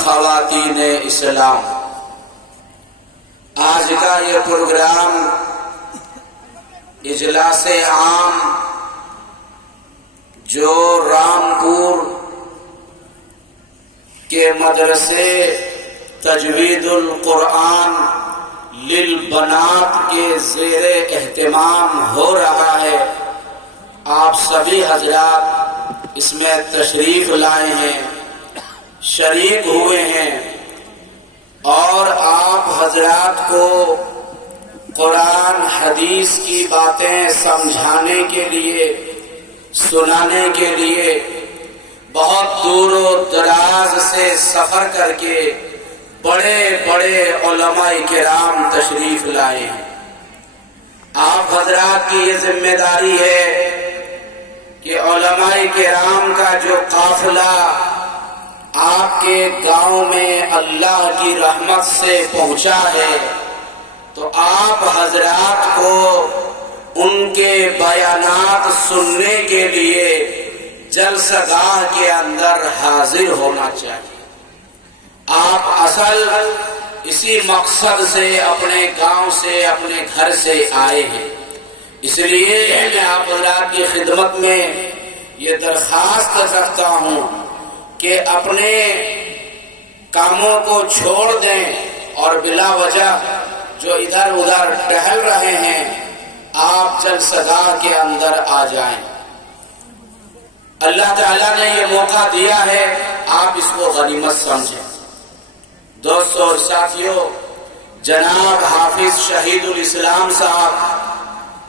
خواتین اسلام، آج کا یہ پروگرام اجلاس عام جو رامپور کے مدرسے تجوید القرآن للبنات کے زیر اہتمام ہو رہا ہے، آپ سبھی حضرات اس میں تشریف لائے ہیں، شریک ہوئے ہیں، اور آپ حضرات کو قرآن حدیث کی باتیں سمجھانے کے لیے، سنانے کے لیے بہت دور و دراز سے سفر کر کے بڑے بڑے علماء کرام تشریف لائے ہیں۔ آپ حضرات کی یہ ذمہ داری ہے کہ علماء کرام کا جو قافلہ آپ کے گاؤں میں اللہ کی رحمت سے پہنچا ہے، تو آپ حضرات کو ان کے بیانات سننے کے لیے جلسہ گاہ کے اندر حاضر ہونا چاہیے۔ آپ اصل اسی مقصد سے اپنے گاؤں سے، اپنے گھر سے آئے ہیں، اس لیے میں آپ حضرات کی خدمت میں یہ درخواست رکھتا ہوں کہ اپنے کاموں کو چھوڑ دیں اور بلا وجہ جو ادھر ادھر ٹہل رہے ہیں آپ جلسہ گاہ کے اندر آ جائیں۔ اللہ تعالیٰ نے یہ موقع دیا ہے، آپ اس کو غنیمت سمجھیں۔ دوستوں اور ساتھیوں، جناب حافظ شہید الاسلام صاحب،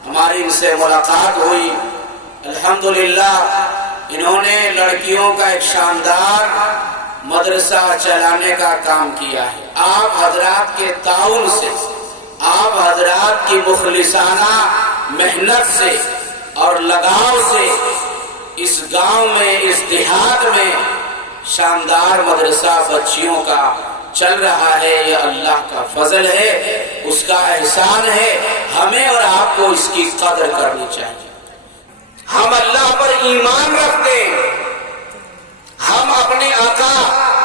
ہماری ان سے ملاقات ہوئی، الحمدللہ انہوں نے لڑکیوں کا ایک شاندار مدرسہ چلانے کا کام کیا ہے۔ آپ حضرات کے تعاون سے، آپ حضرات کی مخلصانہ محنت سے اور لگاؤ سے اس گاؤں میں، اس دیہات میں شاندار مدرسہ بچیوں کا چل رہا ہے۔ یہ اللہ کا فضل ہے، اس کا احسان ہے، ہمیں اور آپ کو اس کی قدر کرنی چاہیے۔ ہم اللہ پر ایمان رکھتے ہیں، ہم اپنے آقا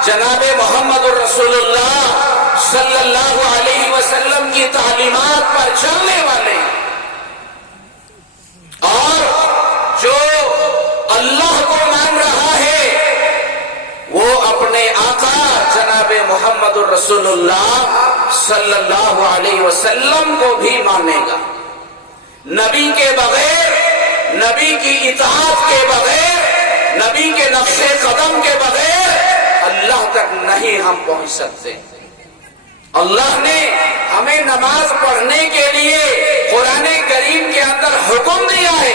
جناب محمد الرسول اللہ صلی اللہ علیہ وسلم کی تعلیمات پر چلنے والے ہیں، اور جو اللہ کو مان رہا ہے وہ اپنے آقا جناب محمد الرسول اللہ صلی اللہ علیہ وسلم کو بھی مانے گا۔ نبی کے بغیر، نبی کی اطاعت کے بغیر، نبی کے نقش قدم کے بغیر اللہ تک نہیں ہم پہنچ سکتے۔ اللہ نے ہمیں نماز پڑھنے کے لیے قرآن کریم کے اندر حکم دیا ہے،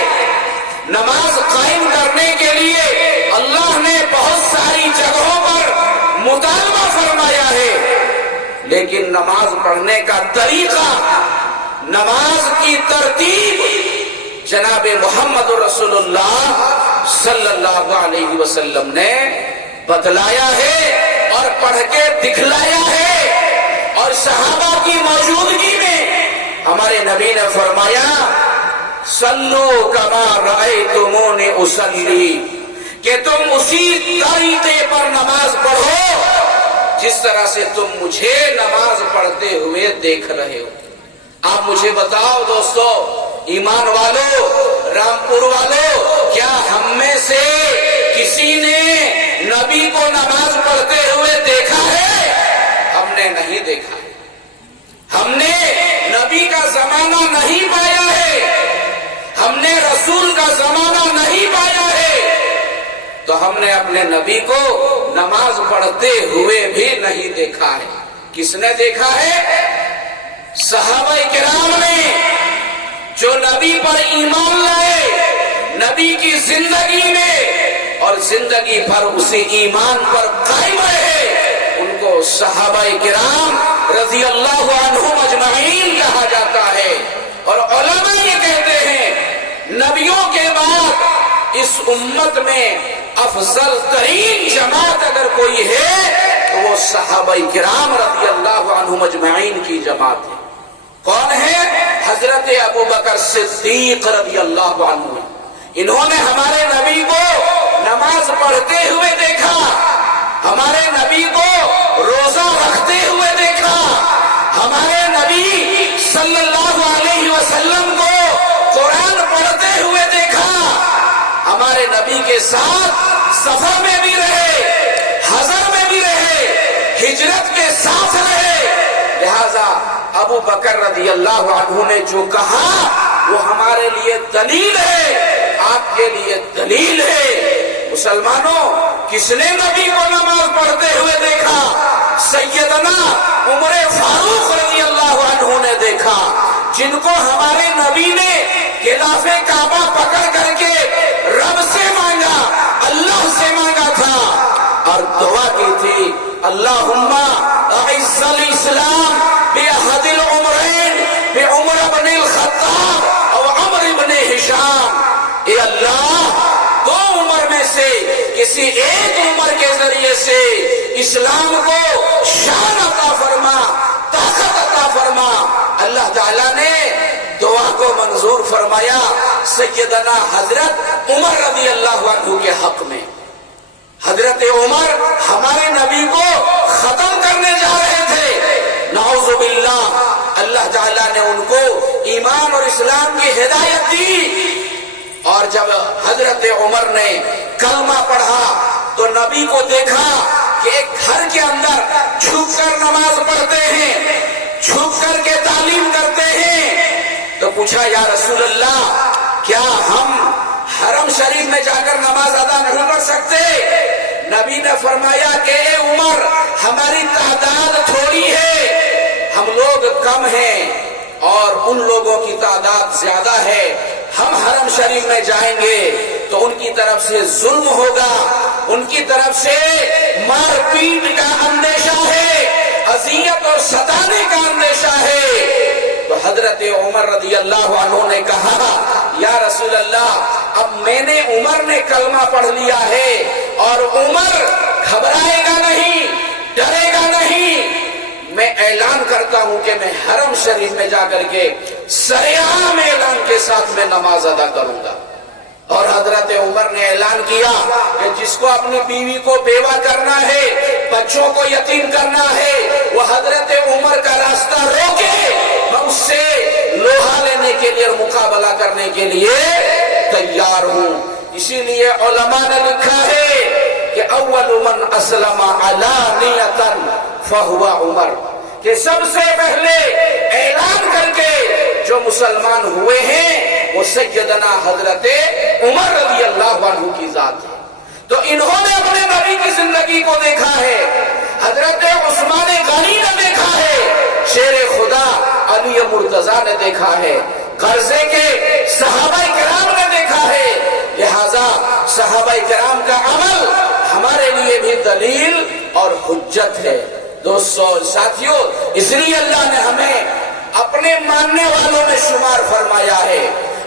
نماز قائم کرنے کے لیے اللہ نے بہت ساری جگہوں پر مطالبہ فرمایا ہے، لیکن نماز پڑھنے کا طریقہ، نماز کی ترتیب جناب محمد رسول اللہ صلی اللہ علیہ وسلم نے بتلایا ہے اور پڑھ کے دکھلایا ہے، اور صحابہ کی موجودگی میں ہمارے نبی نے فرمایا صلو کما رأیتمونی اصلی، کہ تم اسی طریقے پر نماز پڑھو جس طرح سے تم مجھے نماز پڑھتے ہوئے دیکھ رہے ہو۔ آپ مجھے بتاؤ دوستو، ایمان والو، رامپور والو، کیا ہم میں سے کسی نے نبی کو نماز پڑھتے ہوئے دیکھا ہے؟ ہم نے نہیں دیکھا، ہم نے نبی کا زمانہ نہیں پایا ہے، ہم نے رسول کا زمانہ نہیں پایا ہے، تو ہم نے اپنے نبی کو نماز پڑھتے ہوئے بھی نہیں دیکھا ہے۔ کس نے دیکھا ہے؟ صحابہ کرام نے، جو نبی پر ایمان لائے، نبی کی زندگی میں اور زندگی بھر اسی ایمان پر قائم رہے، ان کو صحابہ کرام رضی اللہ عنہم اجمعین کہا جاتا ہے۔ اور علماء یہ کہتے ہیں نبیوں کے بعد اس امت میں افضل ترین جماعت اگر کوئی ہے تو وہ صحابہ کرام رضی اللہ عنہم اجمعین کی جماعت ہے۔ کون ہے؟ حضرت ابو بکر صدیق رضی اللہ عنہ، انہوں نے ہمارے نبی کو نماز پڑھتے ہوئے دیکھا، ہمارے نبی کو ہمارے نبی صلی اللہ علیہ وسلم کو قرآن پڑھتے ہوئے دیکھا، ہمارے نبی کے ساتھ سفر میں بھی رہے، حضر میں بھی رہے، ہجرت کے ساتھ رہے، لہذا ابو بکر رضی اللہ عنہ نے جو کہا وہ ہمارے لیے دلیل ہے، آپ کے لیے دلیل ہے۔ مسلمانوں، کس نے نبی کو نماز پڑھتے ہوئے دیکھا؟ سیدنا عمر فاروق رضی اللہ عنہ نے دیکھا، جن کو ہمارے نبی نے غلاف کعبہ پکڑ کر کے رب سے مانگا، اللہ سے مانگا تھا اور دعا کی تھی، اللہم اعز الاسلام باحد العمرین بعمر بن الخطاب اور عمر بن ہشام۔ اے اللہ، دو عمر میں سے کسی ایک عمر کے ذریعے سے اسلام کو شان عطا فرما، طاقت عطا فرما۔ اللہ تعالیٰ نے دعا کو منظور فرمایا سیدنا حضرت عمر رضی اللہ عنہ کے حق میں۔ حضرت عمر ہمارے نبی کو ختم کرنے جا رہے تھے، نعوذ باللہ، اللہ تعالیٰ نے ان کو ایمان اور اسلام کی ہدایت دی۔ اور جب حضرت عمر نے کلمہ پڑھا تو نبی کو دیکھا کہ ایک گھر کے اندر چھپ کر نماز پڑھتے ہیں، چھپ کر کے تعلیم کرتے ہیں، تو پوچھا یا رسول اللہ، کیا ہم حرم شریف میں جا کر نماز ادا نہیں کر سکتے؟ نبی نے فرمایا کہ اے عمر، ہماری تعداد تھوڑی ہے، ہم لوگ کم ہیں اور ان لوگوں کی تعداد زیادہ ہے، ہم حرم شریف میں جائیں گے تو ان کی طرف سے ظلم ہوگا، ان کی طرف سے مار پیٹ کا اندیشہ ہے، اذیت اور ستانے کا اندیشہ ہے۔ تو حضرت عمر رضی اللہ عنہ نے کہا، یا رسول اللہ، اب میں نے عمر نے کلمہ پڑھ لیا ہے اور عمر گھبرائے گا نہیں، ڈرے گا نہیں، میں اعلان کرتا ہوں کہ میں حرم شریف میں جا کر کے سرعام اعلان کے ساتھ میں نماز ادا کروں گا۔ اور حضرت عمر نے اعلان کیا کہ جس کو اپنی بیوی کو بیوہ کرنا ہے، بچوں کو یتیم کرنا ہے، وہ حضرت عمر کا راستہ روکے، میں اس سے لوہا لینے کے لیے اور مقابلہ کرنے کے لیے تیار ہوں۔ اسی لیے علماء نے لکھا ہے کہ اول من اسلم علانیۃ فہو عمر، کہ سب سے پہلے اعلان کر کے جو مسلمان ہوئے ہیں وہ سیدنا حضرت عمر رضی اللہ عنہ کی ذات ہے۔ تو انہوں نے اپنے نبی کی زندگی کو دیکھا ہے، حضرت عثمان غنی نے دیکھا ہے، شیر خدا علی مرتضیٰ نے دیکھا ہے، قرضے کے صحابہ کرام نے دیکھا ہے، لہذا صحابہ کرام کا عمل ہمارے لیے بھی دلیل اور حجت ہے۔ دوستو، ساتھیوں، اس لیے اللہ نے ہمیں اپنے ماننے والوں میں شمار فرمایا ہے،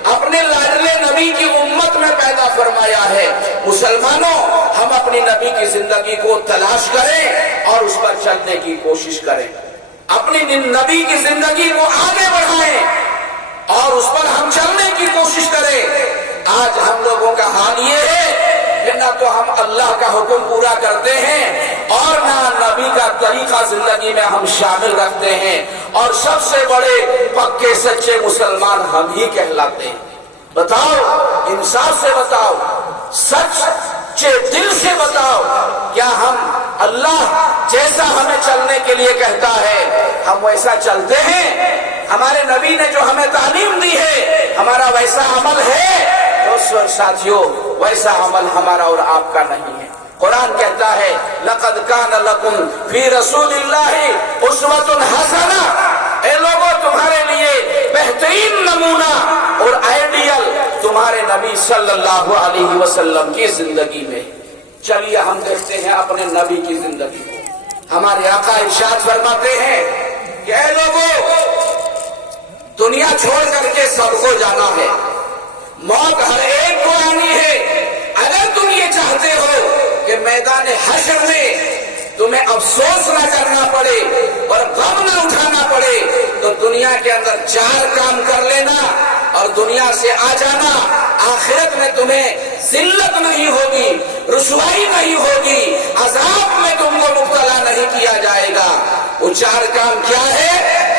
اپنے لاڈلے نبی کی امت میں پیدا فرمایا ہے۔ مسلمانوں، ہم اپنی نبی کی زندگی کو تلاش کریں اور اس پر چلنے کی کوشش کریں، اپنی نبی کی زندگی کو آگے بڑھائیں اور اس پر ہم چلنے کی کوشش کریں۔ آج ہم لوگوں کا حال یہ ہے کہ نہ تو ہم اللہ کا حکم پورا کرتے ہیں اور نہ نبی کا طریقہ زندگی میں ہم شامل رکھتے ہیں، اور سب سے بڑے پکے سچے مسلمان ہم ہی کہلاتے ہیں۔ بتاؤ، انصاف سے بتاؤ، سچے دل سے بتاؤ، کیا ہم اللہ جیسا ہمیں چلنے کے لیے کہتا ہے ہم ویسا چلتے ہیں؟ ہمارے نبی نے جو ہمیں تعلیم دی ہے ہمارا ویسا عمل ہے؟ دوستو اور ساتھیوں، ویسا عمل ہمارا اور آپ کا نہیں ہے۔ قرآن کہتا ہے لَقَدْ كَانَ لَكُمْ فِي رَسُولِ اللَّهِ أُسْوَةٌ حَسَنَةٌ، اے لوگوں، تمہارے لیے بہترین نمونہ اور آئیڈیل تمہارے نبی صلی اللہ علیہ وسلم کی زندگی میں۔ چلیے ہم دیکھتے ہیں اپنے نبی کی زندگی کو۔ ہمارے آقا ارشاد فرماتے ہیں کہ اے لوگوں، دنیا چھوڑ کر کے سب کو جانا ہے، موت ہر ایک کو آنی ہے۔ اگر تم یہ چاہتے ہو کہ میدان حشر میں تمہیں افسوس نہ کرنا پڑے اور غم نہ اٹھانا پڑے تو دنیا کے اندر 4 کام کر لینا اور دنیا سے آ جانا۔ آخرت میں تمہیں ذلت نہیں ہوگی، رسوائی نہیں ہوگی، عذاب میں تم کو مبتلا نہیں کیا جائے گا۔ وہ 4 کام کیا ہے؟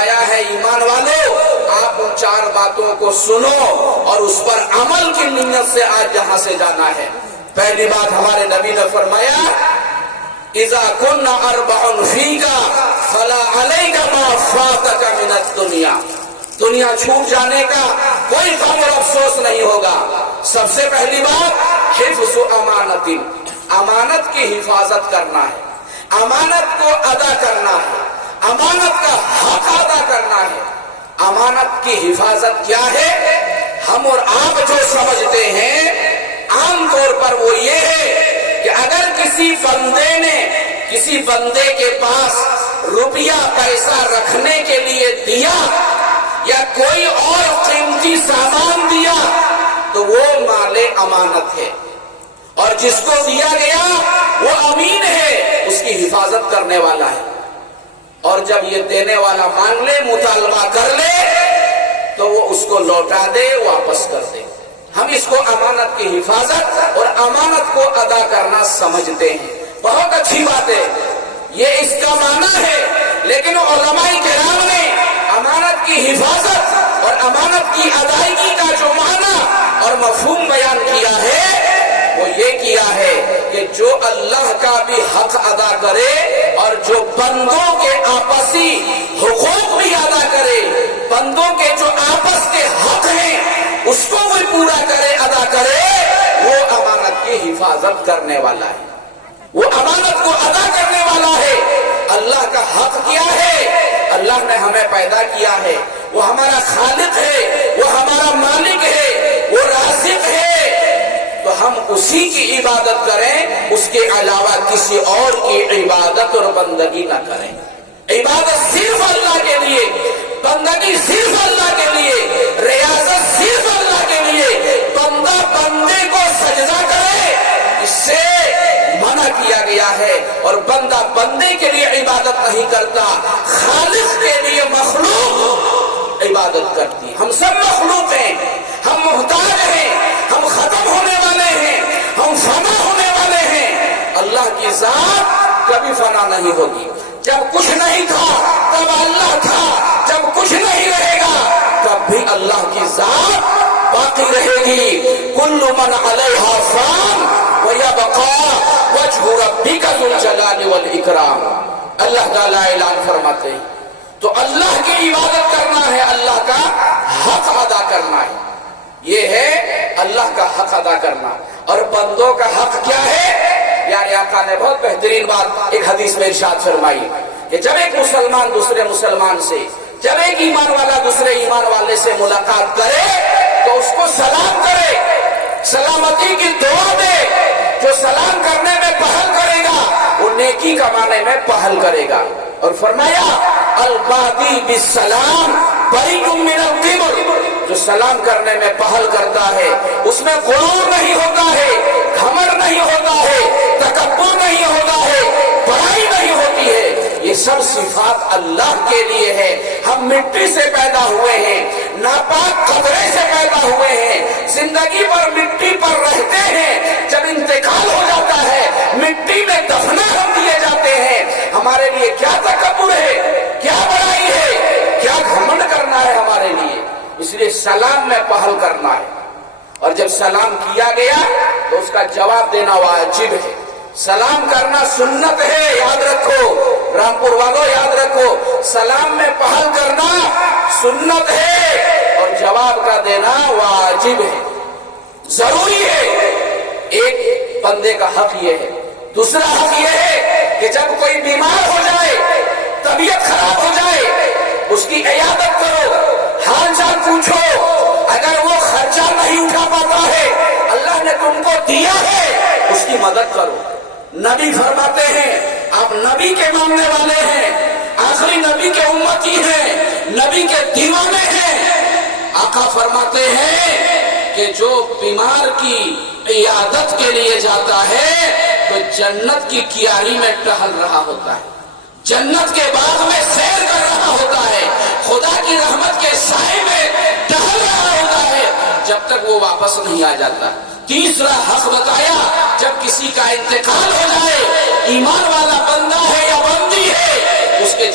فرمایا ہے ایمان والو آپ ان 4 باتوں کو سنو اور اس پر عمل کی نیت سے آج یہاں سے جانا ہے۔ پہلی بات ہمارے نبی نے فرمایا اذا كنا 4 فيك فلا عليك ما فاتك من الدنيا، دنیا چھوٹ جانے کا کوئی غم اور افسوس نہیں ہوگا۔ سب سے پہلی بات حفظ امانت، امانت کی حفاظت کرنا ہے، امانت کو ادا کرنا ہے، امانت کا حق ادا کرنا ہے۔ امانت کی حفاظت کیا ہے؟ ہم اور آپ جو سمجھتے ہیں عام طور پر وہ یہ ہے کہ اگر کسی بندے نے کسی بندے کے پاس روپیہ پیسہ رکھنے کے لیے دیا یا کوئی اور قیمتی سامان دیا تو وہ مال امانت ہے، اور جس کو دیا گیا وہ امین ہے، اس کی حفاظت کرنے والا ہے، اور جب یہ دینے والا مانگ لے مطالبہ کر لے تو وہ اس کو لوٹا دے، واپس کر دے۔ ہم اس کو امانت کی حفاظت اور امانت کو ادا کرنا سمجھتے ہیں۔ بہت اچھی بات ہے، یہ اس کا معنی ہے، لیکن علماء کرام نے امانت کی حفاظت اور امانت کی ادائیگی کا جو معنی اور مفہوم بیان کیا ہے وہ یہ کیا ہے کہ جو اللہ کا بھی حق ادا کرے اور جو بندوں کے آپسی حقوق بھی ادا کرے، بندوں کے جو آپس کے حق ہیں اس کو بھی پورا کرے، ادا کرے، وہ امانت کی حفاظت کرنے والا ہے، وہ امانت کو ادا کرنے والا ہے۔ اللہ کا حق کیا ہے؟ اللہ نے ہمیں پیدا کیا ہے، وہ ہمارا خالق ہے، وہ ہمارا مالک ہے، وہ رازق ہے، تو ہم اسی کی عبادت کریں، اس کے علاوہ کسی اور کی عبادت اور بندگی نہ کریں۔ عبادت صرف اللہ کے لیے، بندگی صرف اللہ کے لیے، ریاضت صرف اللہ کے لیے، بندہ بندے کو سجدہ کرے اس سے منع کیا گیا ہے، اور بندہ بندے کے لیے عبادت نہیں کرتا، خالق کے لیے مخلوق عبادت کرتی۔ ہم سب مخلوق ہیں، ہم محتاج ہیں، ہم ختم ہونے والے ہیں، ہم فنا ہونے والے ہیں۔ اللہ کی ذات کبھی فنا نہیں ہوگی۔ جب کچھ نہیں تھا تب اللہ تھا، جب کچھ نہیں رہے گا تب بھی اللہ کی ذات باقی رہے گی۔ کل من علیہا فان ویبقا وجہ ربک ذو الجلال والاکرام، اللہ تعالیٰ اعلان فرماتے ہیں۔ تو اللہ کی عبادت کرنا ہے، اللہ کا حق ادا کرنا ہے، یہ ہے اللہ کا حق ادا کرنا۔ اور بندوں کا حق کیا ہے؟ پیارے آقا نے بہت بہترین بات ایک حدیث میں ارشاد فرمائی کہ جب ایک مسلمان دوسرے مسلمان سے، جب ایک ایمان والا دوسرے ایمان والے سے ملاقات کرے تو اس کو سلام کرے، سلامتی کی دعا دے۔ جو سلام کرنے میں پہل کرے گا وہ نیکی کمانے میں پہل کرے گا۔ اور فرمایا البادی بالسلام بریء من الکبر، جو سلام کرنے میں پہل کرتا ہے اس میں غرور نہیں ہوتا ہے، گھمنڈ نہیں ہوتا ہے، تکبر نہیں ہوتا ہے، بڑائی نہیں ہوتی ہے۔ یہ سب صفات اللہ کے لیے ہے۔ ہم مٹی سے پیدا ہوئے ہیں، ناپاک قطرے سے پیدا ہوئے ہیں، زندگی پر مٹی پر رہتے ہیں، جب انتقال ہو جاتا ہے مٹی میں دفنا ہم دیے جاتے ہیں۔ ہمارے لیے کیا تکبر ہے، کیا بڑائی ہے، کیا گھمنڈ کرنا ہے ہمارے لیے؟ اس لیے سلام میں پہل کرنا ہے، اور جب سلام کیا گیا تو اس کا جواب دینا واجب ہے۔ سلام کرنا سنت ہے، یاد رکھو، رامپور والوں یاد رکھو، سلام میں پہل کرنا سنت ہے اور جواب کا دینا واجب ہے، ضروری ہے۔ ایک بندے کا حق یہ ہے۔ دوسرا حق یہ ہے کہ جب کوئی بیمار ہو جائے، طبیعت خراب ہو جائے، اس کی عیادت کرو، حال چال پوچھو، اگر وہ خرچہ نہیں اٹھا پاتا ہے، اللہ نے تم کو دیا ہے، اس کی مدد کرو۔ نبی فرماتے ہیں آپ نبی کے ماننے والے ہیں، آخری نبی کے امتی ہیں، نبی کے دیوانے ہیں۔ آقا فرماتے ہیں کہ جو بیمار کی عیادت کے لیے جاتا ہے تو جنت کی کیاری میں ٹہل رہا ہوتا ہے، جنت کے باغ میں سیر کر رہا ہوتا ہے، خدا کی رحمت کے سائے میں ٹہل رہا ہوتا ہے جب تک وہ واپس نہیں آ جاتا۔ تیسرا حق بتایا، جب کسی کا انتقال ہو جائے، ایمان والا بندہ ہے یا بندی ہے، اس کے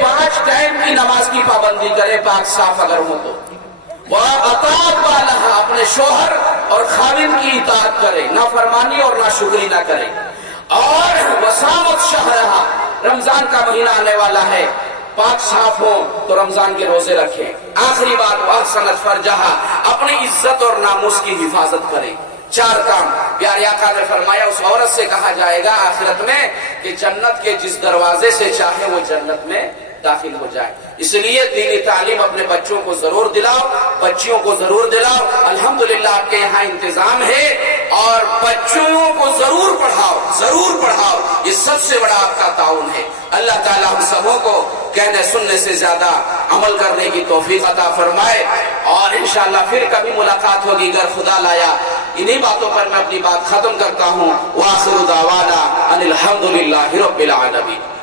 5 ٹائم کی نماز کی پابندی کرے پاک صاف اگر ہو تو، وَأَطَاعَتْ بَالَهَا اپنے شوہر اور خاوند کی اطاعت کرے، نافرمانی اور ناشکری نہ کرے، اور وَصَامَتْ شَهْرَهَا رمضان کا مہینہ آنے والا ہے، پاک صاف ہو تو رمضان کے روزے رکھیں۔ آخری بات وَأَحْسَنَتْ فَرْجَهَا اپنی عزت اور ناموس کی حفاظت کریں۔ چار کام پیارے آقا نے فرمایا اس عورت سے کہا جائے گا آخرت میں کہ جنت کے جس دروازے سے چاہے وہ جنت میں داخل ہو جائے۔ اس لیے دینی تعلیم اپنے بچوں کو ضرور دلاؤ، بچیوں کو ضرور دلاؤ۔ الحمدللہ آپ کے یہاں انتظام ہے، اور بچوں کو ضرور پڑھاؤ، ضرور پڑھاؤ، یہ سب سے بڑا آپ کا تعاون ہے۔ اللہ تعالیٰ ہم سبوں کو کہنے سننے سے زیادہ عمل کرنے کی توفیق عطا فرمائے، اور انشاءاللہ پھر کبھی ملاقات ہوگی اگر خدا لایا۔ انہی باتوں پر میں اپنی بات ختم کرتا ہوں۔ وآخر دعوانا ان الحمدللہ رب العالمین۔